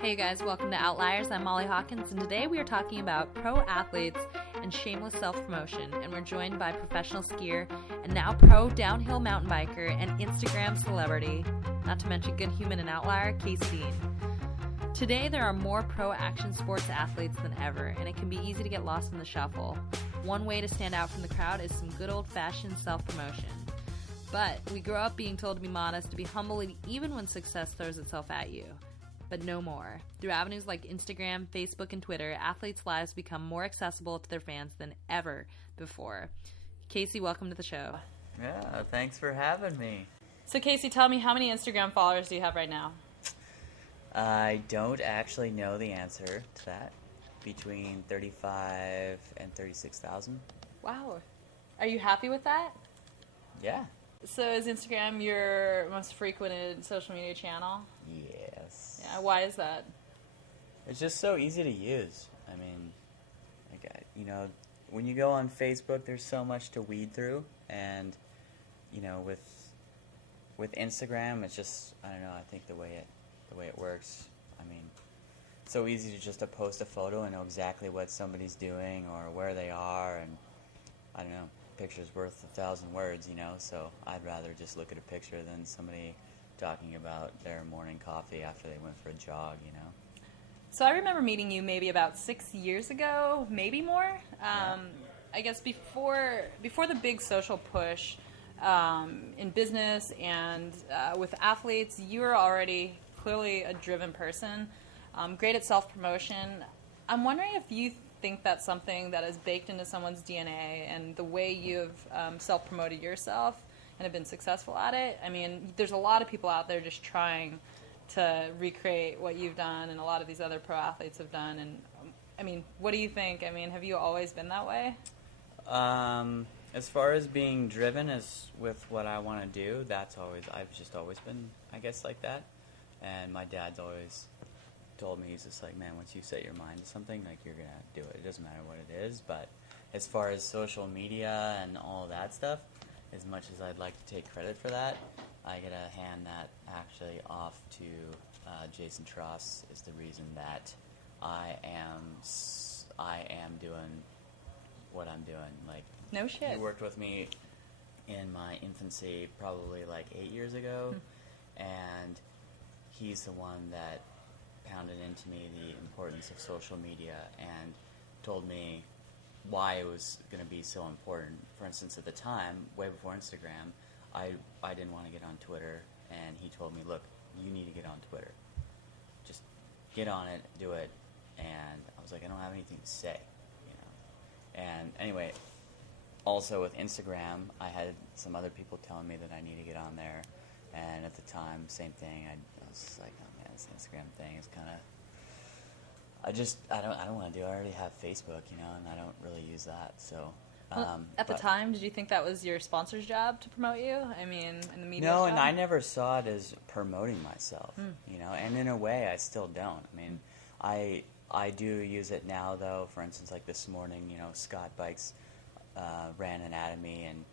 Hey guys, welcome to Outliers. I'm Molly Hawkins, and today we are talking about pro athletes and shameless self-promotion, and we're joined by professional skier and now pro downhill mountain biker and Instagram celebrity, not to mention good human and outlier, Casey Deane. Today there are more pro action sports athletes than ever, and it can be easy to get lost in the shuffle. One way to stand out from the crowd is some good old-fashioned self-promotion. But we grow up being told to be modest, to be humble even when success throws itself at you. But no more. Through avenues like Instagram, Facebook, and Twitter, athletes' lives become more accessible to their fans than ever before. Casey, welcome to the show. Yeah, thanks for having me. So Casey, tell me, how many Instagram followers do you have right now? I don't actually know the answer to that. Between 35 and 36,000. Wow. Are you happy with that? Yeah. So is Instagram your most frequented social media channel? Yes. Yeah, why is that? It's just so easy to use. I mean, when you go on Facebook, there's so much to weed through, and with Instagram, it's just, I don't know. I think the way it works. I mean, it's so easy to just post a photo and know exactly what somebody's doing or where they are, and I don't know. Picture's worth 1,000 words, so I'd rather just look at a picture than somebody talking about their morning coffee after they went for a jog, So I remember meeting you maybe about 6 years ago, maybe more. I guess before the big social push in business and with athletes, you were already clearly a driven person, great at self-promotion. I'm wondering if you think that's something that is baked into someone's DNA, and the way you've self-promoted yourself and have been successful at it. I mean, there's a lot of people out there just trying to recreate what you've done and a lot of these other pro athletes have done. And I mean, what do you think? I mean, have you always been that way? As far as being driven as with what I want to do, I've just always been, I guess, like that. And my dad's always told me, he's just like, man, once you set your mind to something, like, you're gonna do it. It doesn't matter what it is. But as far as social media and all that stuff, as much as I'd like to take credit for that, I gotta hand that actually off to Jason Tross. Is the reason that I am doing what I'm doing. Like, no shit. He worked with me in my infancy, probably like 8 years ago, and he's the one that pounded into me the importance of social media and told me why it was going to be so important. For instance, at the time, way before Instagram, I didn't want to get on Twitter, and he told me, look, you need to get on Twitter. Just get on it, do it. And I was like, I don't have anything to say, And anyway, also with Instagram, I had some other people telling me that I need to get on there, and at the time, same thing. I was just like, oh man, this Instagram thing is kind of, I don't want to do it. I already have Facebook, and I don't really use that. So, at the time, did you think that was your sponsor's job to promote you? I mean, in the media. No, job? And I never saw it as promoting myself. And in a way, I still don't. I mean, I do use it now, though. For instance, like this morning, Scott Bikes ran an ad at me, and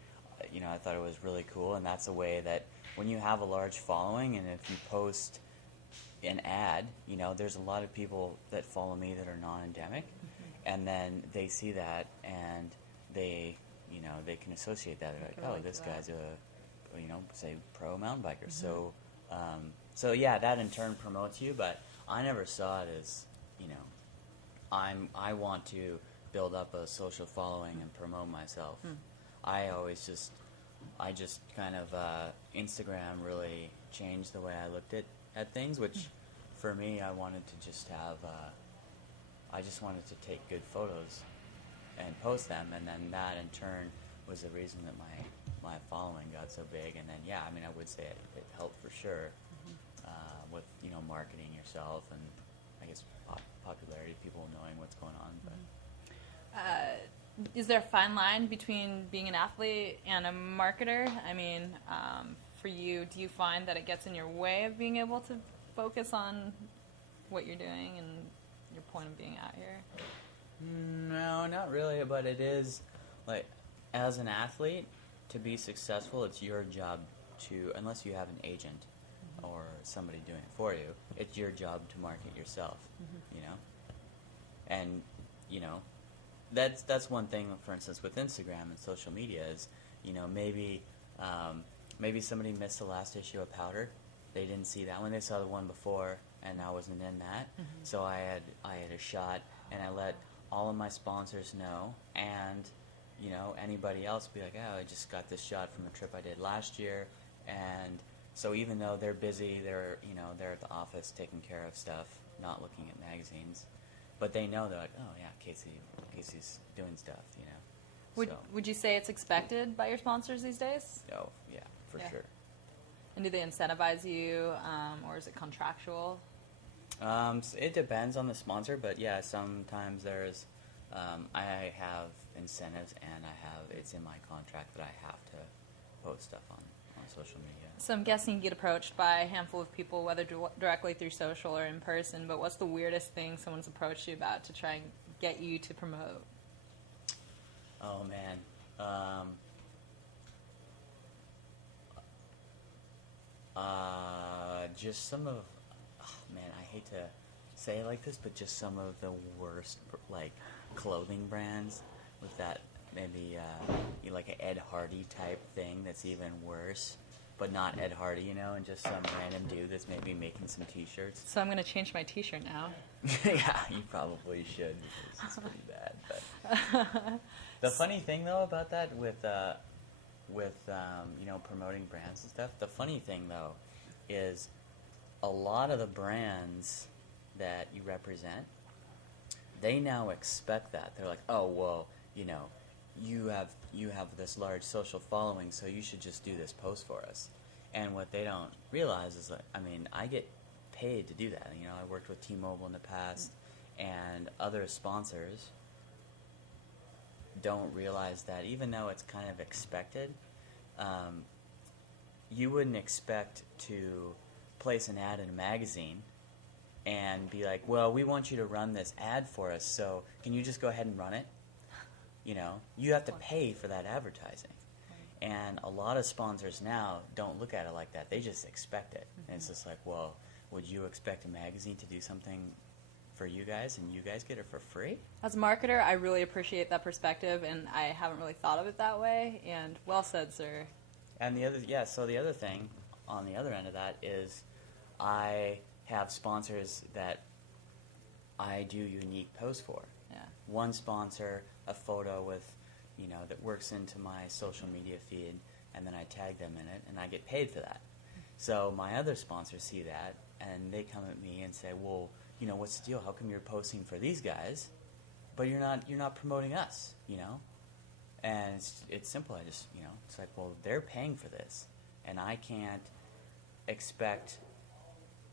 I thought it was really cool. And that's a way that when you have a large following, and if you post an ad, there's a lot of people that follow me that are non-endemic, and then they see that and they can associate that. They're like, oh, this guy's a, say, pro mountain biker. So yeah, that in turn promotes you. But I never saw it as, I want to build up a social following and promote myself. I just kind of Instagram really changed the way I looked at things, which for me, I wanted to just have, I just wanted to take good photos and post them, and then that in turn was the reason that my following got so big. And then, yeah, I mean, I would say it helped for sure with, marketing yourself and I guess popularity, people knowing what's going on. But is there a fine line between being an athlete and a marketer? I mean, for you, do you find that it gets in your way of being able to focus on what you're doing and your point of being out here? No, not really, but it is, like, as an athlete, to be successful, it's your job to, unless you have an agent, or somebody doing it for you. It's your job to market yourself, you know? And, you know, that's one thing, for instance, with Instagram and social media is, you know, maybe somebody missed the last issue of Powder. They didn't see that one. They saw the one before, and I wasn't in that. So I had a shot, and I let all of my sponsors know, and, you know, anybody else be like, oh, I just got this shot from a trip I did last year. And so even though they're busy, they're at the office taking care of stuff, not looking at magazines, but they know, they're like, oh yeah, Casey's doing stuff, you know. Would you say it's expected by your sponsors these days? Oh yeah, for sure. And do they incentivize you, or is it contractual? It depends on the sponsor, but yeah, sometimes there's, I have incentives, and it's in my contract that I have to post stuff on social media. So I'm guessing you get approached by a handful of people, whether directly through social or in person, but what's the weirdest thing someone's approached you about to try and get you to promote? Oh man. Just some of, I hate to say it like this, but just some of the worst, like, clothing brands with that, maybe, like an Ed Hardy type thing that's even worse, but not Ed Hardy, you know, and just some random dude that's maybe making some t-shirts. So I'm going to change my t-shirt now. Yeah, you probably should, because it's pretty bad, but... The funny thing, though, about that with you know, promoting brands and stuff, the funny thing, though, is a lot of the brands that you represent, they now expect that. They're like, oh, well, you know, you have this large social following, so you should just do this post for us. And what they don't realize is that, I mean, I get paid to do that. You know, I worked with T-Mobile in the past, and other sponsors don't realize that, even though it's kind of expected, you wouldn't expect to place an ad in a magazine and be like, well, we want you to run this ad for us, so can you just go ahead and run it? You know, you have to pay for that advertising. And a lot of sponsors now don't look at it like that. They just expect it. And it's just like, well, would you expect a magazine to do something for you guys, and you guys get it for free? As a marketer, I really appreciate that perspective, and I haven't really thought of it that way, and well said, sir. And the other thing, on the other end of that, is I have sponsors that I do unique posts for. Yeah. One sponsor, a photo with, you know, that works into my social media feed, and then I tag them in it, and I get paid for that. So my other sponsors see that, and they come at me and say, well, you know, what's the deal? How come you're posting for these guys, but you're not promoting us, you know? And it's simple. I just, you know, it's like, well, they're paying for this, and I can't expect,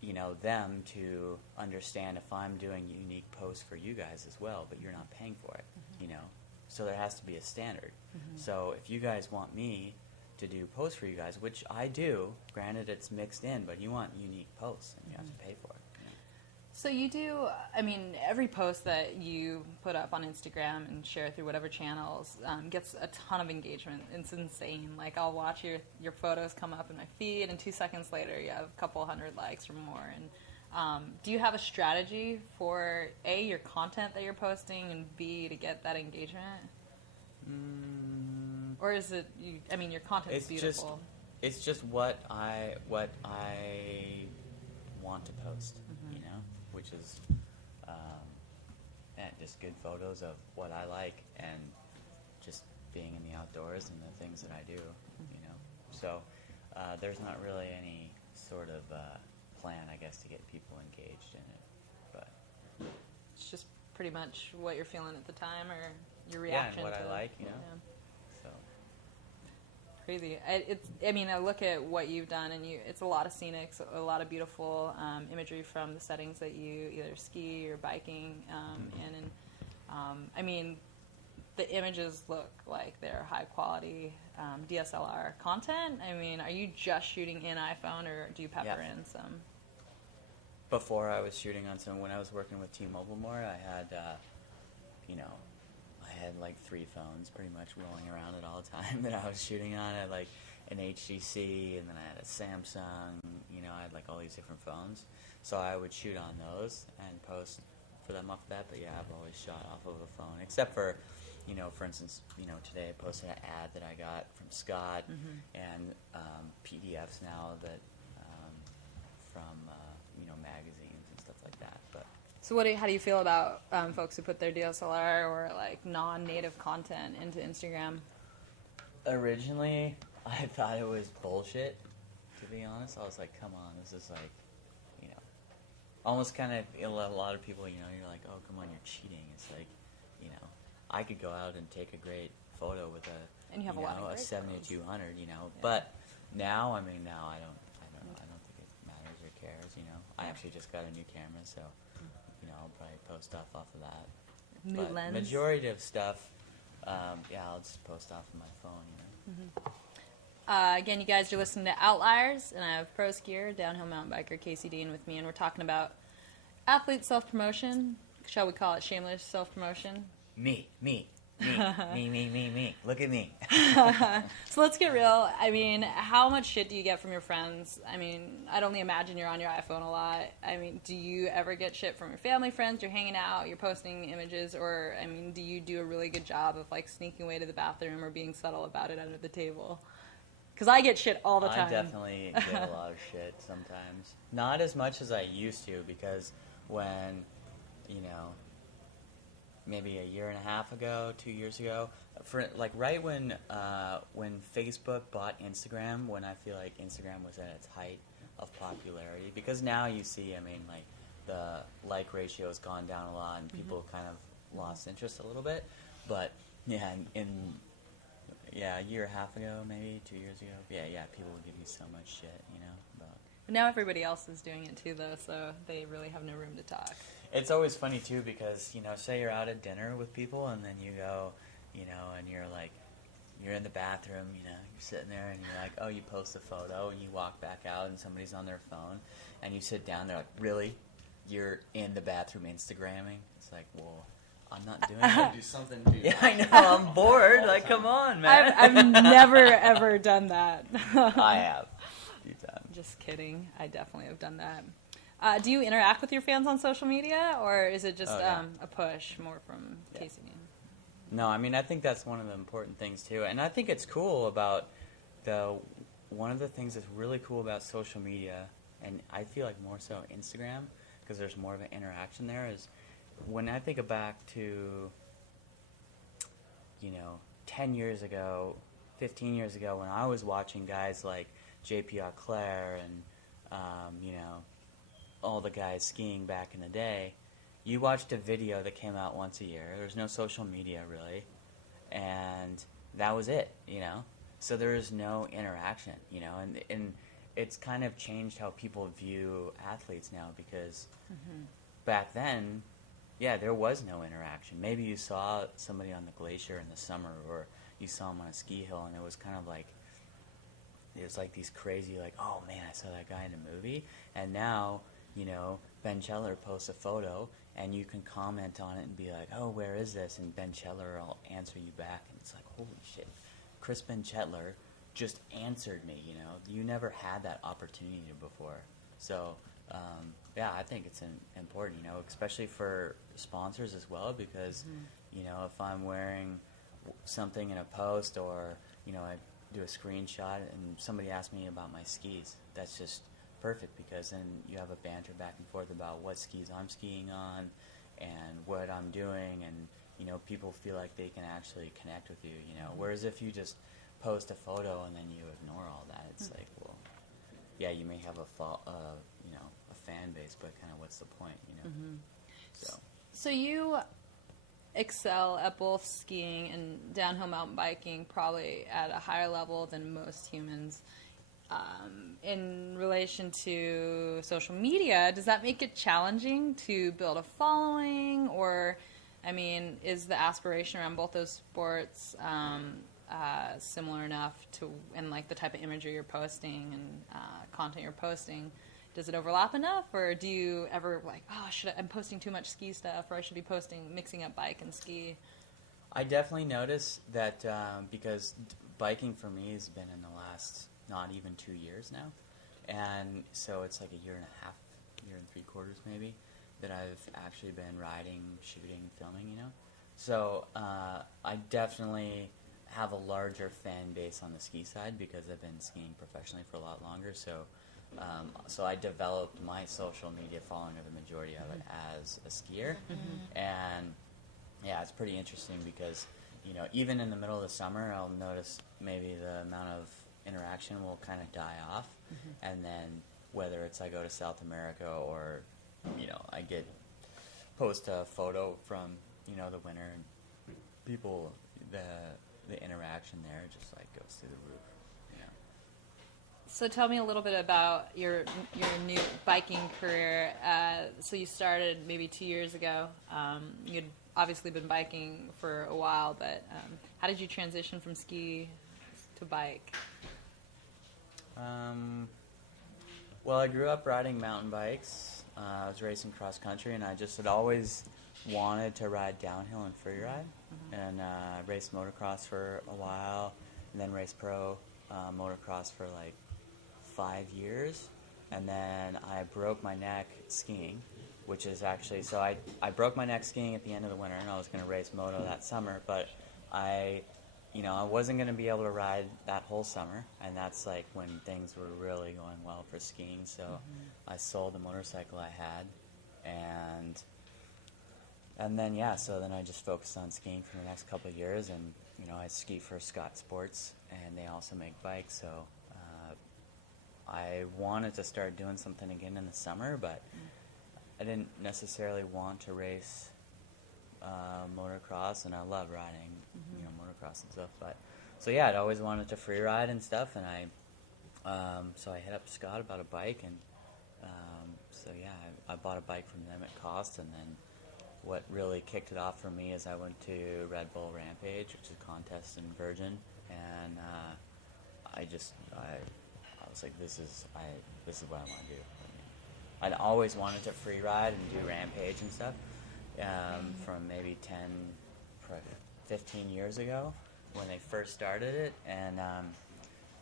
you know, them to understand if I'm doing unique posts for you guys as well, but you're not paying for it, you know? So there has to be a standard. So if you guys want me to do posts for you guys, which I do, granted it's mixed in, but you want unique posts, and you have to pay for it. So you do, I mean, every post that you put up on Instagram and share through whatever channels gets a ton of engagement. It's insane. Like, I'll watch your photos come up in my feed, and 2 seconds later you have a couple hundred likes or more. And do you have a strategy for, A, your content that you're posting, and B, to get that engagement? Or is it, your content's beautiful. It's just what I want to post, you know? Which is just good photos of what I like, and just being in the outdoors and the things that I do, you know. So there's not really any sort of plan, I guess, to get people engaged in it. But it's just pretty much what you're feeling at the time, or your reaction and what to I like, you know. Yeah. So crazy. I look at what you've done, and it's a lot of scenics, a lot of beautiful imagery from the settings that you either ski or biking, the images look like they're high quality DSLR content. Are you just shooting in iPhone, or do you pepper in some? Before I was shooting on some, when I was working with T-Mobile more, I had, I had like 3 phones pretty much rolling around at all time that I was shooting on. an HTC, and then I had a Samsung. I had like all these different phones. So I would shoot on those and post for them off that. But yeah, I've always shot off of a phone, except for, for instance, today I posted an ad that I got from Scott and PDFs now that from magazines and stuff like that. But so how do you feel about folks who put their DSLR or like non-native content into Instagram? Originally, I thought it was bullshit, to be honest. I was like, come on, this is like, almost kind of, a lot of people, you're like, oh, come on, you're cheating. It's like, I could go out and take a great photo with and you have a 7200, But now, I don't think it matters or cares, I actually just got a new camera, so, I'll probably post off of that. New lens? Majority of stuff, I'll just post off of my phone, Again, you guys are listening to Outliers, and I have pro skier, downhill mountain biker Casey Deane with me, and we're talking about athlete self-promotion. Shall we call it shameless self-promotion? Me. Look at me. So let's get real. I mean, how much shit do you get from your friends? I mean, I'd only imagine you're on your iPhone a lot. I mean, do you ever get shit from your family, friends? You're hanging out, you're posting images, or, I mean, do you do a really good job of, like, sneaking away to the bathroom or being subtle about it under the table? Because I get shit all the time. I definitely get a lot of shit sometimes. Not as much as I used to, because when, maybe a year and a half ago, 2 years ago, for like right when Facebook bought Instagram, when I feel like Instagram was at its height of popularity, because now you see, like the like ratio has gone down a lot and people kind of lost interest a little bit, but yeah, a year and a half ago, maybe 2 years ago, people would give you so much shit, But now everybody else is doing it too, though, so they really have no room to talk. It's always funny, too, because, say you're out at dinner with people, and then you go, and you're like, you're in the bathroom, you're sitting there, and you're like, oh, you post a photo, and you walk back out, and somebody's on their phone, and you sit down, they're like, really? You're in the bathroom Instagramming? It's like, well, I'm not doing that. Do something to Yeah, I know, I'm bored. Like, come on, man. I've never, ever done that. I have. A few times. Just kidding. I definitely have done that. Do you interact with your fans on social media, or is it just a push more from Casey? No, I think that's one of the important things, too. And I think it's cool about one of the things that's really cool about social media, and I feel like more so Instagram, because there's more of an interaction there, is when I think back to, 10 years ago, 15 years ago, when I was watching guys like J.P. Auclair and, all the guys skiing back in the day, you watched a video that came out once a year. There was no social media, really, and that was it, So there was no interaction, and it's kind of changed how people view athletes now, because back then, there was no interaction. Maybe you saw somebody on the glacier in the summer, or you saw them on a ski hill, and it was kind of like, it was like these crazy, like, oh man, I saw that guy in a movie. And now, Ben Cheller posts a photo, and you can comment on it and be like, oh, where is this? And Ben Cheller will answer you back, and it's like, holy shit, Chris Ben Cheller just answered me, You never had that opportunity before. So, I think it's important, especially for sponsors as well, because, if I'm wearing something in a post, or, I do a screenshot and somebody asks me about my skis, that's just perfect, because then you have a banter back and forth about what skis I'm skiing on and what I'm doing, and, people feel like they can actually connect with you, Whereas if you just post a photo and then you ignore all that, it's like, well, you may have a fan base, but kind of what's the point, So you excel at both skiing and downhill mountain biking probably at a higher level than most humans. In relation to social media, does that make it challenging to build a following, or, is the aspiration around both those sports similar enough to, and like the type of imagery you're posting and content you're posting, does it overlap enough, or do you ever like, oh, I'm posting too much ski stuff, or I should be mixing up bike and ski? I definitely notice that because biking for me has been in the last not even 2 years now. And so it's like a year and a half, year and 3/4 maybe, that I've actually been riding, shooting, filming, you know. So I definitely have a larger fan base on the ski side because I've been skiing professionally for a lot longer. So I developed my social media following of the majority of it as a skier. And yeah, it's pretty interesting because, you know, even in the middle of the summer, I'll notice maybe the amount of interaction will kind of die off. And then whether it's I go to South America or, you know, I post a photo from, you know, the winter, and people, the interaction there just like goes through the roof, you know. So tell me a little bit about your new biking career. So you started maybe 2 years ago. You'd obviously been biking for a while, but how did you transition from ski to bike? Well, I grew up riding mountain bikes. I was racing cross country, and I just had always wanted to ride downhill and free ride. And I raced motocross for a while, and then raced pro motocross for like 5 years. And then I broke my neck skiing, which is actually, so I broke my neck skiing at the end of the winter, and I was going to race moto that summer, but I wasn't going to be able to ride that whole summer, and that's like when things were really going well for skiing. So I sold the motorcycle I had, and then so then I just focused on skiing for the next couple of years, and you know, I ski for Scott Sports, and they also make bikes. So I wanted to start doing something again in the summer, but I didn't necessarily want to race motocross, and I love riding, you know, motocross and stuff. But so yeah, I'd always wanted to free ride and stuff, and so I hit up Scott about a bike, and so yeah, I bought a bike from them at cost, and then what really kicked it off for me is I went to Red Bull Rampage, which is a contest in Virgin, and I was like, this is what I want to do. I'd always wanted to free ride and do Rampage and stuff. From maybe 10, 15 years ago when they first started it, and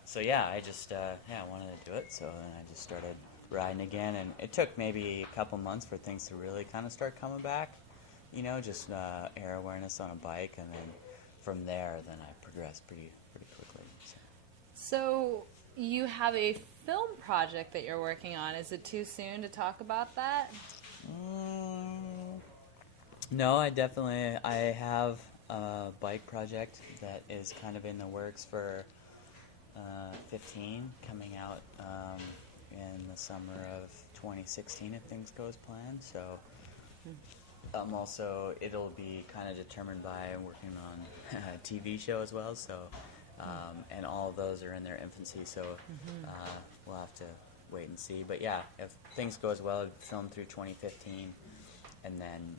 so yeah, I just I wanted to do it, so then I just started riding again, and it took maybe a couple months for things to really kind of start coming back, you know, just air awareness on a bike, and then from there, then I progressed pretty quickly. So you have a film project that you're working on. Is it too soon to talk about that? No, I have a bike project that is kind of in the works for 15, coming out in the summer of 2016 if things go as planned. So also it'll be kind of determined by working on a TV show as well. So and all of those are in their infancy. So we'll have to wait and see. But yeah, if things go as well, I'd film through 2015, and then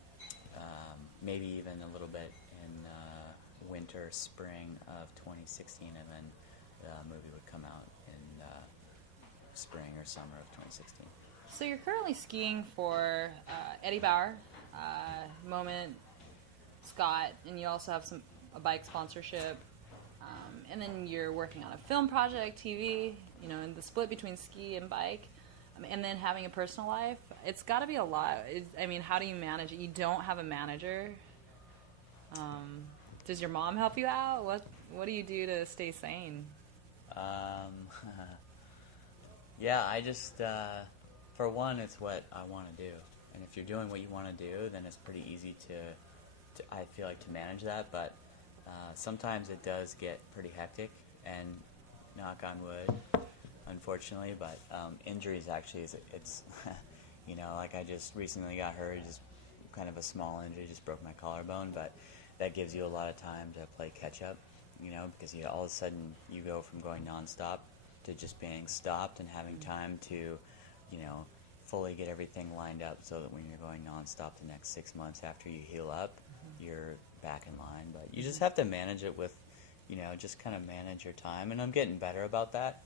maybe even a little bit in winter, spring of 2016, and then the movie would come out in spring or summer of 2016. So you're currently skiing for Eddie Bauer, Moment, Scott, and you also have a bike sponsorship, and then you're working on a film project, TV, you know, and the split between ski and bike. And then having a personal life, it's got to be a lot. How do you manage it? You don't have a manager. Does your mom help you out? What do you do to stay sane? Yeah, I just, for one, it's what I want to do. And if you're doing what you want to do, then it's pretty easy to I feel like, to manage that. But sometimes it does get pretty hectic, and knock on wood, unfortunately, but injuries actually it's you know, like I just recently got hurt, just kind of a small injury, just broke my collarbone, but that gives you a lot of time to play catch up, you know, because all of a sudden you go from going nonstop to just being stopped and having time to, you know, fully get everything lined up so that when you're going nonstop the next 6 months after you heal up, you're back in line. But you just have to manage it with, you know, just kind of manage your time, and I'm getting better about that.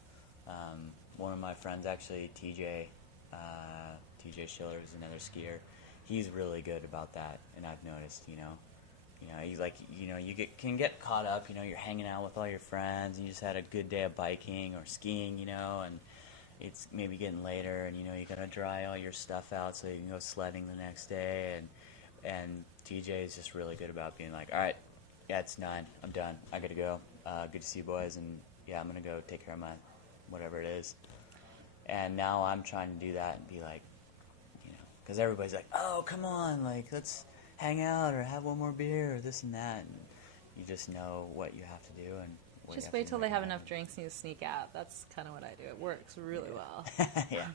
One of my friends, actually, TJ Schiller, is another skier. He's really good about that, and I've noticed, you know, can get caught up. You're hanging out with all your friends, and you just had a good day of biking or skiing, and it's maybe getting later, and you gotta dry all your stuff out so you can go sledding the next day. And DJ is just really good about being like, all right, yeah, it's 9, I'm done, I gotta go. Good to see you boys, and yeah, I'm gonna go take care of my whatever it is. And now I'm trying to do that and be like, because everybody's like, oh, come on, like, let's hang out or have one more beer or this and that. And you just know what you have to do. And just wait till they have enough drinks and you sneak out. That's kind of what I do. It works really well. Yeah,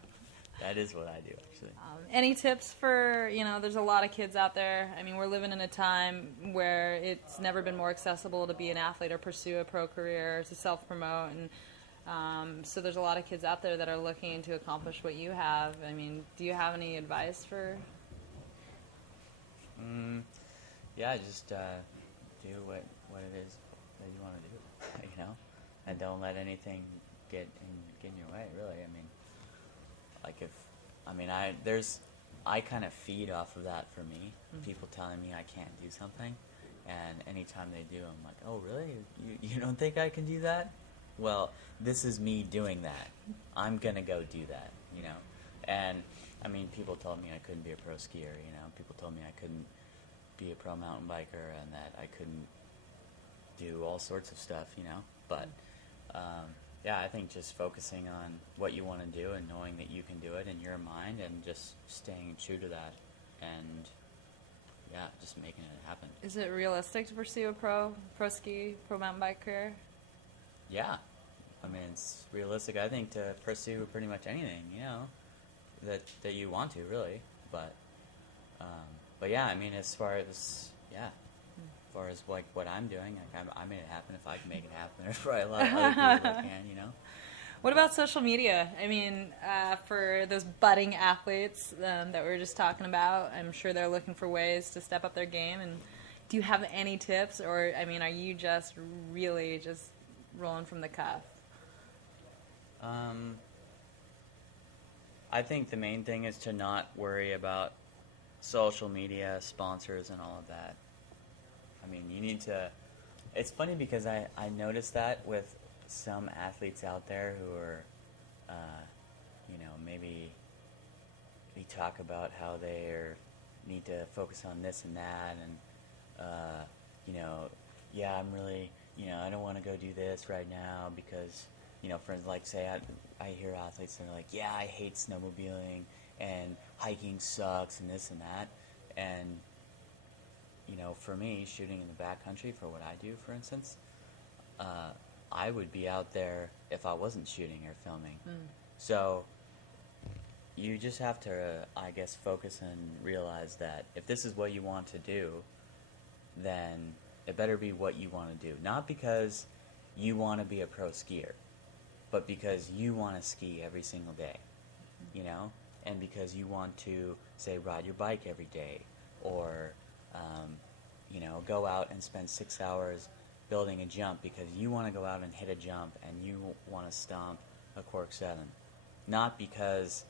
that is what I do, actually. Any tips for, there's a lot of kids out there. I mean, we're living in a time where it's never been more accessible to be an athlete or pursue a pro career or to self-promote. And so there's a lot of kids out there that are looking to accomplish what you have. I mean, do you have any advice for? Yeah, just do what it is that you want to do, and don't let anything get in your way. Really, I kind of feed off of that for me. Mm-hmm. People telling me I can't do something, and anytime they do, I'm like, oh, really? You don't think I can do that? Well, this is me doing that. I'm going to go do that, And, people told me I couldn't be a pro skier, People told me I couldn't be a pro mountain biker and that I couldn't do all sorts of stuff, But, I think just focusing on what you want to do and knowing that you can do it in your mind and just staying true to that and, just making it happen. Is it realistic to pursue a pro ski, pro mountain bike career? Yeah. It's realistic, I think, to pursue pretty much anything, that you want to, really. But yeah, as far as like what I'm doing, like I made it happen. If I can make it happen, there's probably a lot of other people that can, What about social media? For those budding athletes that we were just talking about, I'm sure they're looking for ways to step up their game. And do you have any tips, or are you just really just rolling from the cuff? I think the main thing is to not worry about social media, sponsors, and all of that. You need to... It's funny because I noticed that with some athletes out there who are, maybe they talk about how they need to focus on this and that, and, yeah, I'm really... I don't want to go do this right now because, friends, like, say, I hear athletes that are like, yeah, I hate snowmobiling and hiking sucks and this and that. And, for me, shooting in the backcountry for what I do, for instance, I would be out there if I wasn't shooting or filming. So you just have to, I guess, focus and realize that if this is what you want to do, then it better be what you want to do. Not because you want to be a pro skier, but because you want to ski every single day, and because you want to, say, ride your bike every day, or, go out and spend 6 hours building a jump because you want to go out and hit a jump and you want to stomp a Cork 7. Not because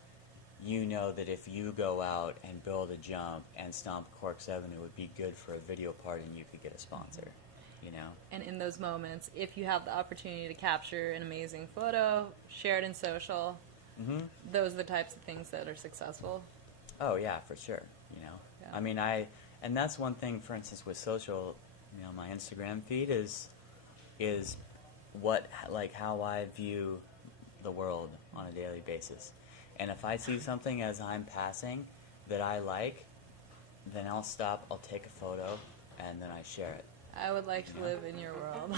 you know that if you go out and build a jump and stomp a Cork 7, it would be good for a video part and you could get a sponsor, And in those moments, if you have the opportunity to capture an amazing photo, share it in social, those are the types of things that are successful. Oh, yeah, for sure, Yeah. And that's one thing, for instance, with social, my Instagram feed is how I view the world on a daily basis. And if I see something as I'm passing that I like, then I'll stop, I'll take a photo, and then I share it. I would like to live in your world.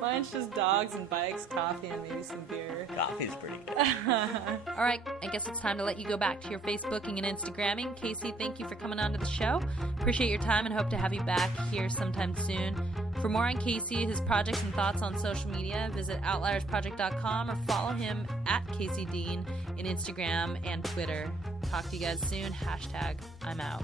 Mine's just dogs and bikes, coffee, and maybe some beer. Coffee's pretty good. All right, I guess it's time to let you go back to your Facebooking and Instagramming. Casey, thank you for coming on to the show. Appreciate your time and hope to have you back here sometime soon. For more on Casey, his projects and thoughts on social media, visit outliersproject.com or follow him at Casey Deane in Instagram and Twitter. Talk to you guys soon. #I'm out.